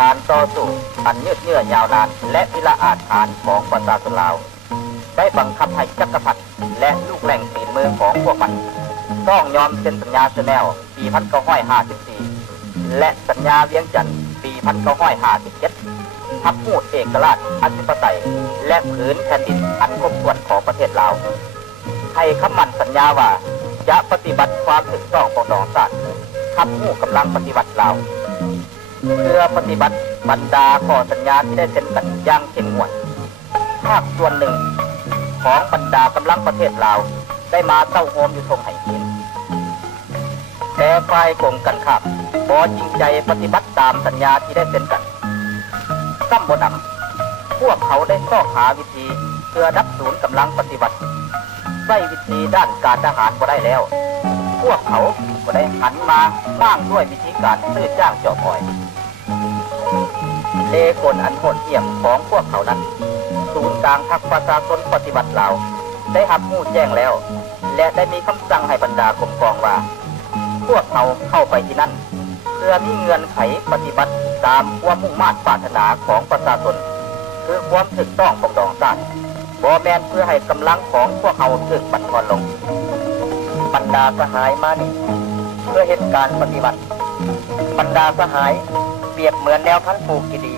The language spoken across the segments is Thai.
การต่อสู้อันยืดเยื้อยาวนานและพิละอาจฐานของประชาชนลาวได้บังคับให้จักรพรรดิและลูกแหล่งตีนมือของพวกมันต้องยอมเซ็นสัญญาเซเนลปี 1954 และสัญญาเวียงจันทร์ปี 1957 ทับพูดเอกราชอธิปไตยและผืนแผ่นดินอันครบถ้วนของประเทศลาวให้คำมั่นสัญญาว่าจะปฏิบัติความถูกต้องของดองชาติทับผู้กำลังปฏิบัติลาวเพื่อปฏิบัติบรรดาข้อสัญญาที่ได้เซ็นกันอย่างเข้มงวดภาคส่วนหนึ่งของบรรดากำลังประเทศลาวได้มาเต้าโฮมอยู่ทงไหหินแต่ฝ่ายกงกันข้ามบ่จริงใจปฏิบัติตามสัญญาที่ได้เซ็นกันซ้ำบ่นำพวกเขาได้ข้อหาวิธีเพื่อดับศูนย์กำลังปฏิบัติใช้วิธีด้านการทหารก็ได้แล้วพวกเขาก็ได้หันมาสร้างด้วยวิธีการซื้อจ้างเจาะคอยเลกลอันโหดเหี้ยมของพวกเขานั้นศูนย์กลางพรรคประชาชนปฏิบัติลาวได้รับรู้แจ้งแล้วและได้มีคำสั่งให้บรรดากรมกองว่าพวกเขาเข้าไปที่นั่นเพื่อมีเงื่อนไขปฏิบัติตามความมุ่งมั่นปรารถนาของประชาชนคือความถูกต้องของดองชาติบ่แม่นเพื่อให้กำลังของพวกเขาถูกบั่นทอนลงบรรดาสหายมานี่เพื่อเหตุการณ์ปฏิบัติบรรดาสหายเปรียบเหมือนแนวพันธุ์ปลูกที่ดี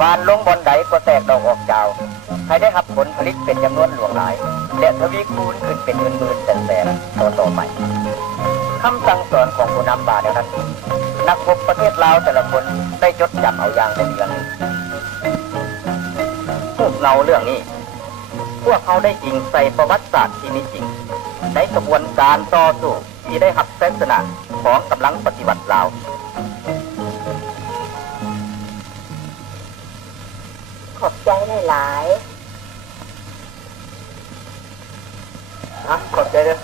วานลงบนใดก็แตกดอกออกเจ้าให้ได้รับผลผลิตเป็นจำนวนหลวงหลายและทวีคูณขึ้นเป็นหมื่นๆแสนๆต่อไปคำสั่งสอนของผู้นำบ่าเดียวนั้นนักรบประเทศลาวแต่ละคนได้จดจำเอาอย่างเป็นเรื่องพวกเงาเรื่องนี้พวกเขาได้อิงใส่ประวัติศาสตร์ที่มีจริงในกระบวนการต่อสู้ที่ได้รับชัยชนะของกำลังปฏิบัติลาวขอบใจหลายขอบใจเลย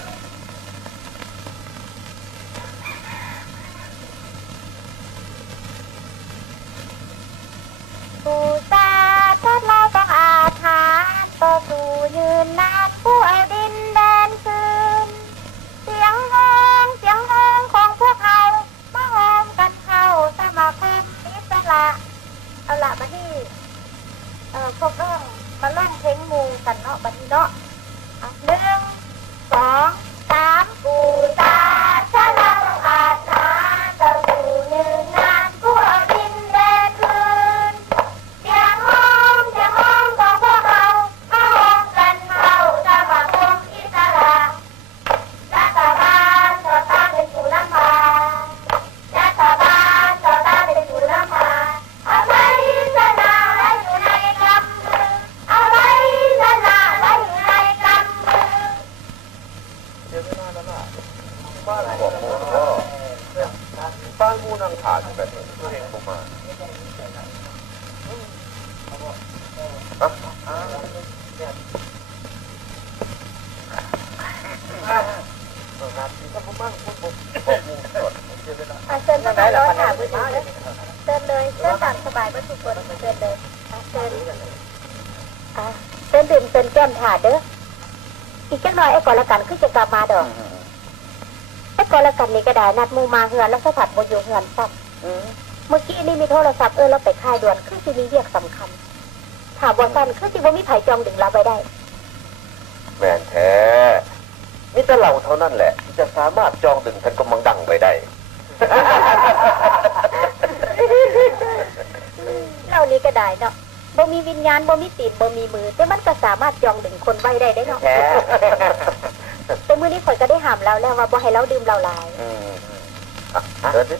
ผู้ชาติเราต้องอาถรรพ์ต่อสู้ยืนนานผู้เอาดินแดนคืนเสียงฮ้องของพวกเขามาโฮมกันเข้าสมาคมอิสระเอาละบัดนี้พวกน้องมาร้องเพลงมูกันเนาะบัดนี้เนาะ1 2 3ผู้ชาติเราต้องอาถรรพ์ต่อสู้ยืนนาน เต้นดื่มเต้นแก้มถ่าเด้ออีกจักหน่อยไอ้ก่อนละกันคือจะกลับมาดอกไอ้ก่อนละกันนี่ก็ได้นัดมูมาเฮือนแล้วสผัดบอยู่เฮือนซ้ำเมื่อกี้นี่มีโทรศัพท์เราไปค่ายด่วนคือสิมีเรียกสำคัญถามว่าสั้นคือสิว่ามีไผ่จองดึงเราไปได้แม่นแท้มิแต่เราเท่านั้นแหละที่จะสามารถจองดึงท่านกำลังดังไว้ได้ เล่านี้ก็ได้เนาะบ่มีวิญญาณบ่มีตีนบ่มีมือแต่มันก็สามารถจองดึงคนไว้ได้เนาะแต่มื้อนี้ข่อยก็ได้ห้ามแล้วว่าบ่ให้เราดื่มเหล้าหลายเดินดิ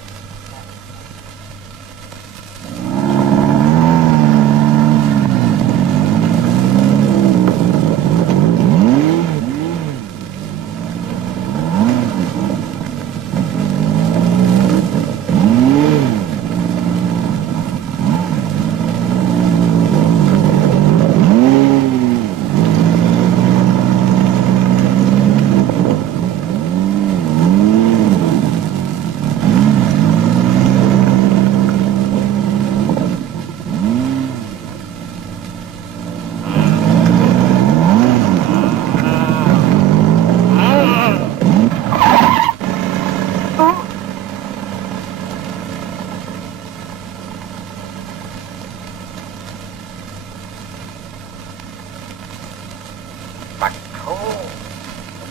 ปัดโถ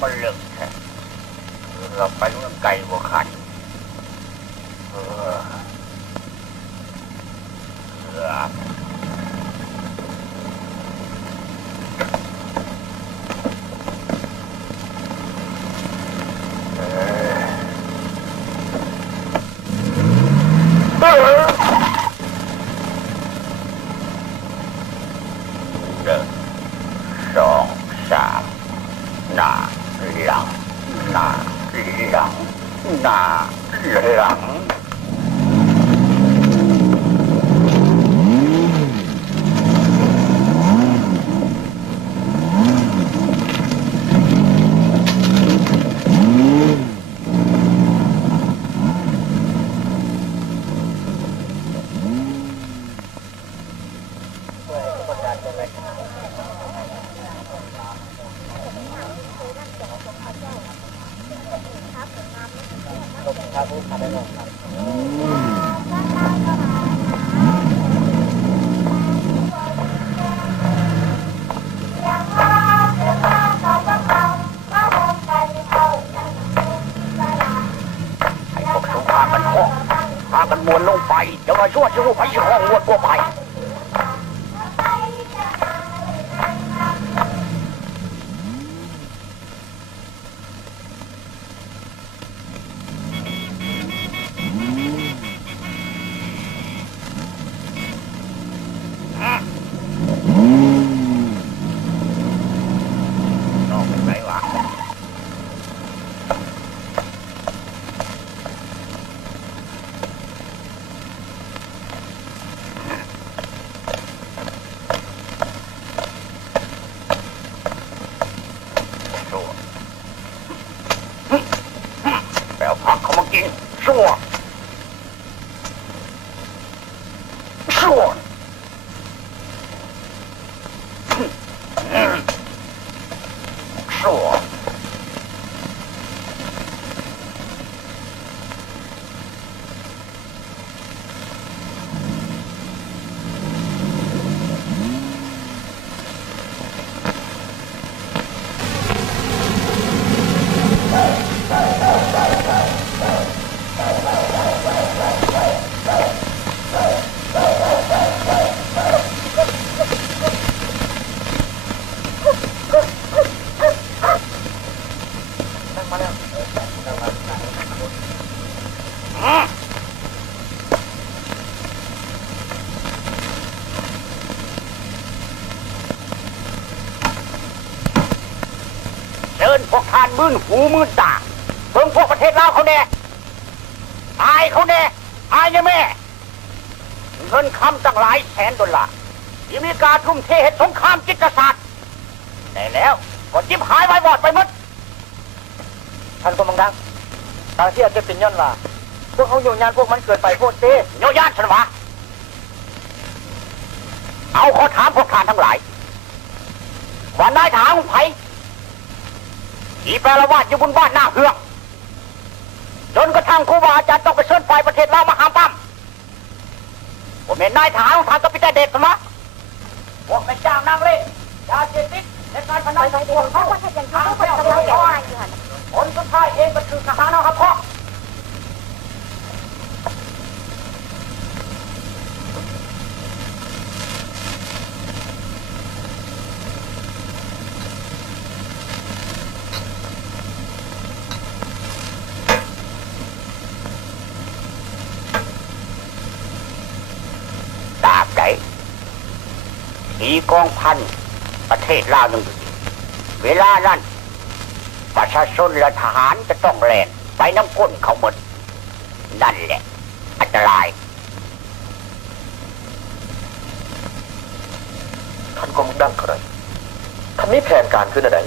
มันเลิกแท้เราไปเรื่องไกลกว่าขันสองสามหน้าหลังหน้าหลังหน้าหลังกันมวนลงไปจะมาช่วยชูไปห้องวดกว่าไปนอกเป็นไรวะแปลผักเขามากินชั่วชั่วชั่วเดินพวกทานมื่นหูมื่นตาเพิ่งพวกประเทศลาวเขาแน่อายเขาแน่อายเนี่ยแม่เงินคำตั้งหลายแสนดอลลาร์ที่มีการทุ่มเทเหตุสงครามจิตศาสตร์แต่แล้วก็จิบหายไว้บอดไปหมดท่านกำลังดังทางที่อาจจะเป็นย้อนว่าพวกเขาโยนยานพวกมันเกิดไปโคตรเต้โยนยานฉันวะ เอาขอถามพวกทานทั้งหลายว่านายทหารของไผ่ที่แปลวาดอยู่บนบ้านหน้าเฮืองจนกระทั่งครูบาอาจารย์ต้องไปเชิญฝ่ายประเทศลาวมาห้ามปั้มผมเห็นนายทหารของทางกัปตันเดชสมะพวกนายจ้างนางเล่ยาเสพติดและการพนันพวกเขาทางแก้วเดียวผลสุดท้ายเองก็คือทหารนะครับพ่อทีกองพันประเทศลาวนึงเวลานั้นประชาชนและทหารจะต้องแล่นไปน้ำก้นเขาหมดนั่นแหละอันตรายท่านกองดังเขาได้ท่านนี้แผนการขึ้นอะไร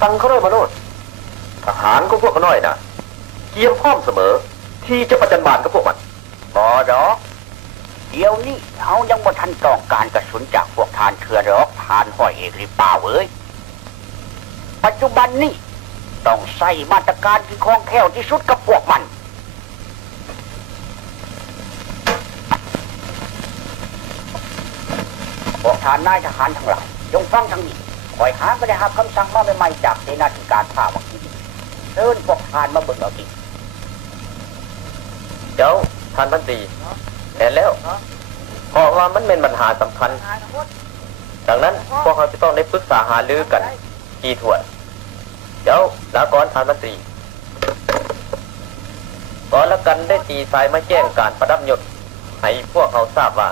สั่งเขาได้มาโนดทหารก็พวกเขาน้อยนะเกียมพร้อมเสมอที่จะประจันบานกับพวกมันบ่ดอกเดี๋ยวนี้เขายังบ่ทันต้องการกระสุนจากพวกทานเถื่อนหรอกทานห้อยเอกหรือเปล่าเอ้ยปัจจุบันนี้ต้องใส่มาตรการที่คล่องแคล่วที่สุดกับพวกมันพวกทานนายทหารทั้งหลายจงฟังทางนี้คอยหาก็ได้รับคำสั่งมาใหม่ๆจากเสนาธิการข้าวังนี้เชิญพวกทานมาเบิ่งเอาทีเจ้าท่านพันตรีเห็นแล้วเพราะว่ามันเป็นปัญหาสำคัญดังนั้นพวกเขาจะต้องได้ปรึกษาหารือกันกี่ถ้วนเจ้าลากรท่านพันตรีก่อนละกันได้ตีสายมาแจ้งการประดับยศให้พวกเขาทราบว่า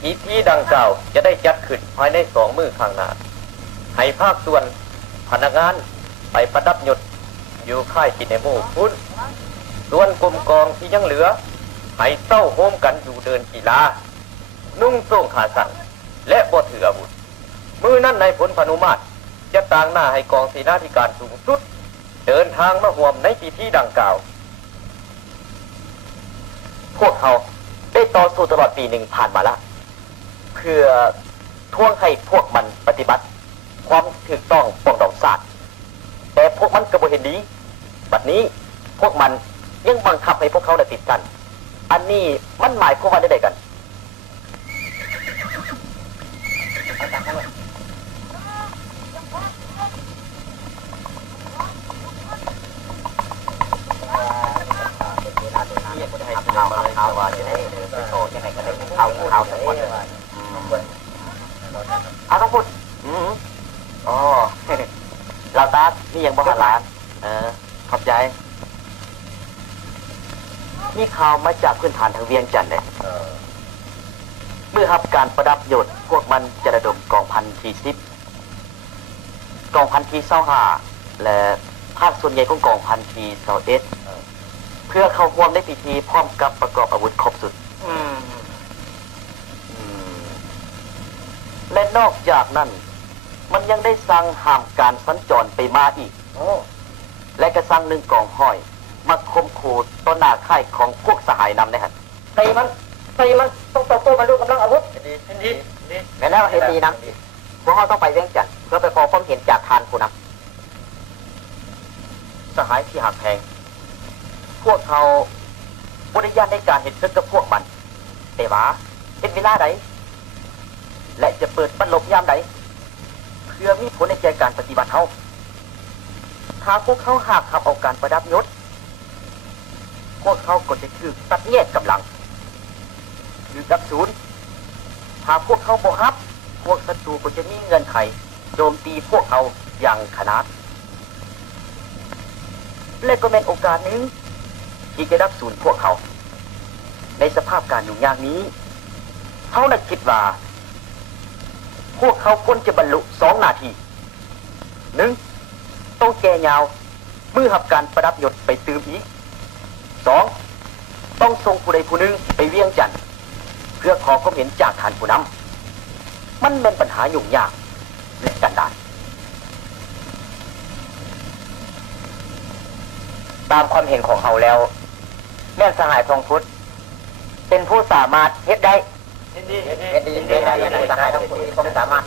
พิธีดังกล่าวจะได้จัดขึ้นภายใน2 มื้อข้างหน้าให้ภาคส่วนพนักงานไปประดับยศอยู่ค่ายกินในหมู่พุ่นส่วนกลุ่มกองที่ยังเหลือให้เต้าโฮมกันอยู่เดินกีฬานุ่งโซ่งขาสั่งและบ่ถืออาวุธมือนั่นในผลพนุมาตรจะต่างหน้าให้กองเสนาธิการสูงสุดเดินทางมาร่วมในพิธีดังกล่าวพวกเขาได้ต่อสู้ตลอดปีหนึ่งผ่านมาแล้วเพื่อท่วงให้พวกมันปฏิบัติความถูกต้องปองดองศาสตร์แต่พวกมันกระโบเห็นดีบัดนี้พวกมันยังบังคับให้พวกเขาได้ติดกันอันนี้มันหมายความว่าได้กันเอาต้องพูดอ๋อเราตานี่ยังบ่หันหลานขอบใจมีข่าวมาจากพื้นฐานทางเวียงจันทร์เลยเมื่อรับการประดับยศพวกมันจะระดมกองพันที่10กองพันที่25และภาคส่วนใหญ่ของกองพันที่21เพื่อเข้าร่วมในพิธีพร้อมกับประกอบอาวุธครบสุดและนอกจากนั้นมันยังได้สั่งห้ามการสัญจรไปมาอีกและก็สั่ง1 กองห้อยมาคมขู่ต้นหน้าค่ายของพวกสหายนำนะครับตีมันต้องตบโต้มันด้วยกำลังอาวุธดีแม้แล้วเห็นดีนะพวกเราต้องไปเวียงจันทร์เพื่อไปขอความเห็นจากทานผู้นำสหายที่หักแพงพวกเขาบริยานในการเห็นซึกกับพวกมันแต่ว่าเป็นเวลาใดและจะเปิดบั้นลบยามใดเพื่อมีผลในใจการปฏิบัติเขาถ้าพวกเขาหากขับเอาการประดับยศพวกเขาก็จะถูกตัดแยกกำลังคือดับศูนย์ถ้าพวกเขาบ่ฮับพวกศัตรูก็จะมีเงินไขโจมตีพวกเขาอย่างขนาดและก็เป็นโอกาสหนึ่งที่จะดับศูนย์พวกเขาในสภาพการยุ่งยากนี้เขาน่ะคิดว่าพวกเขาควรจะบรรลุ2 นาที 1. ต้องแก่ยาวมือหับการประดับยศไปตืมอีก 2. ต้องส่งผู้ใดผู้หนึ่งไปเวียงจันทร์เพื่อขอความเห็นจากทานผู้นำมันเป็นปัญหายุ่งยากและกันดารตามความเห็นของเขาแล้วแม่สหายทองพุทธเป็นผู้สามารถเฮ็ดได้ เป็นดีได้สหายทั้งคุณมีความสามารถ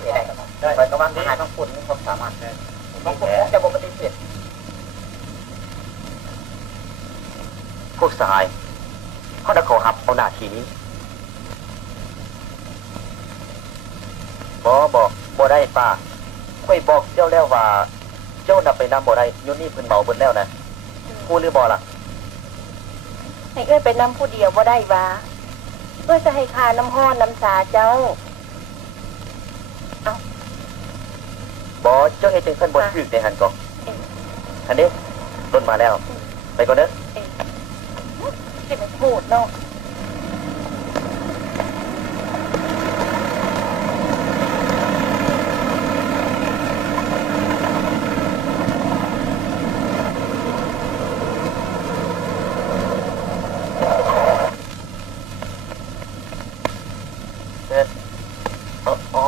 ได้คอยกำลังสหายทั้งคุณมีความสามารถต้องผมจะบอกปฏิเสธพวกสหายเขาได้ขอหับเอาหน้าที่นี้บ่ได้ป้าค่อยบอกเจ้าแล้วว่าเจ้านับไปนำบ่ได้ยุ่นี่เพิ่นเมาเบิ่นแล้วนะกูหรือบ่ล่ะ ให้เอ้ยไปนำผู้เดียวบ่ได้วะเพื่อจะให้คาน้ำห้อนน้ำสาเจ้า บ่เจ้าเฮ็ดจังซั่นบ่ถูกในหันก่อนอันนี้ต้นมาแล้วไปก่อนเด้อ ที่มันพูดเนาะอ๋อ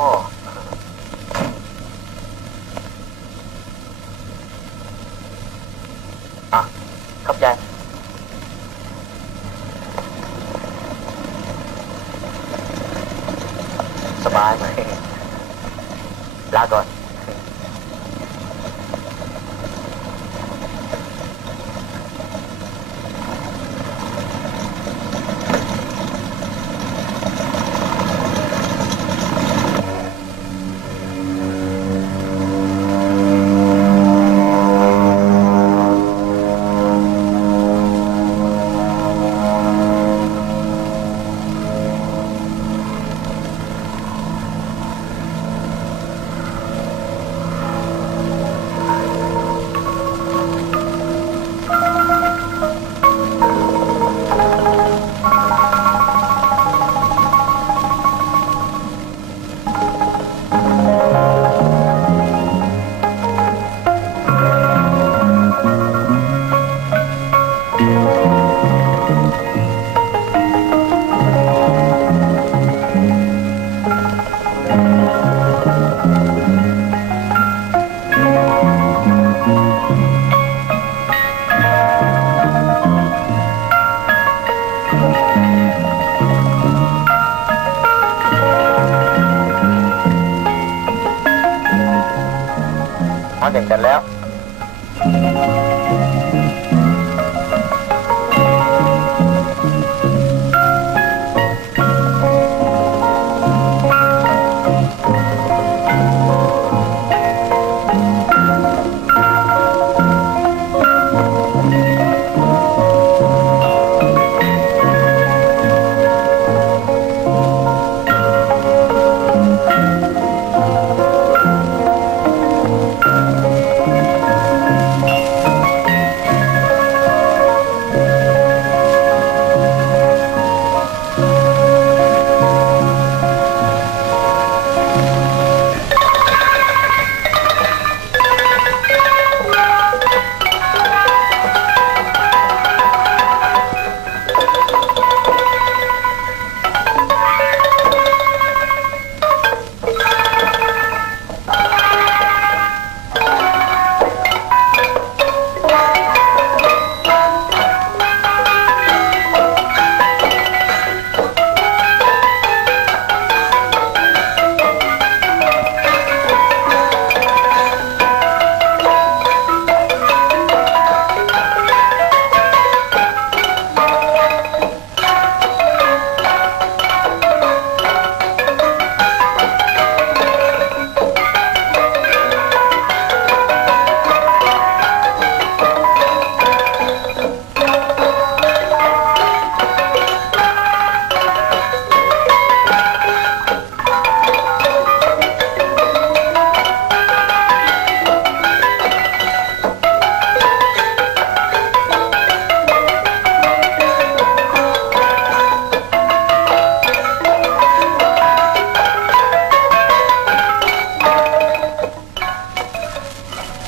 ครับยายสบายไหมลาก่อนมาถึงกันแล้ว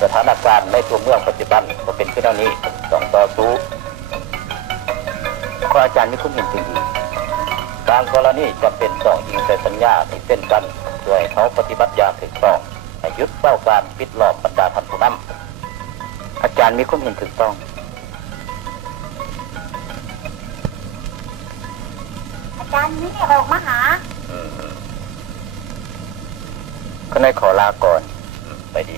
สถานการณ์ในตัวเมืองปัจจุบันก็เป็นขึ้นเท่านี้ต้องต่อสู้เพราะอาจารย์มีคุณเห็นสิ่งดีบางกรณีจำเป็นต้องยิงใส่สัญญาที่เส้นกันโดยเขาปฏิบัติอย่างถูกต้องให้ยึดเป้าการปิดล้อมบรรดาท่านผู้นำอาจารย์มีคุณเห็นถูกต้อง อาจารย์นี่ออกมาหา ก็ได้ขอลาก่อนไปดี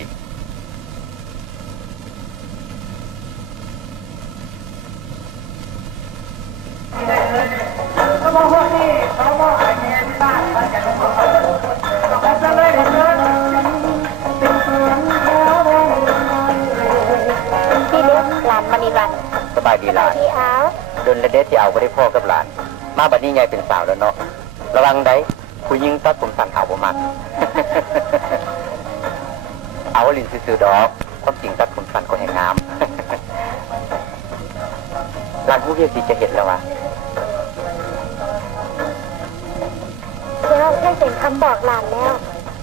พี่เด็กหลานมณีวัน สบายดีหลาน พี่เอา โดนระเด็ดที่เอาไปได้พ่อกับหลาน มาบัดนี้ไงเป็นสาวแล้วเนาะระวังได้ผู้หญิงตัดผมสั่นหาบ่มัก เอาลินซื้อดอกความจริงตัดผมสั่นก็แห่งงาม หลานผู้เรียกสิจะเห็นแล้ววะ เจ้าได้เสียงคำบอกหลานแล้ว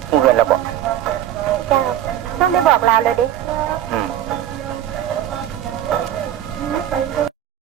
ผู้เงินเราบอก เจ้าต้องได้บอกลาเลยดิ อืม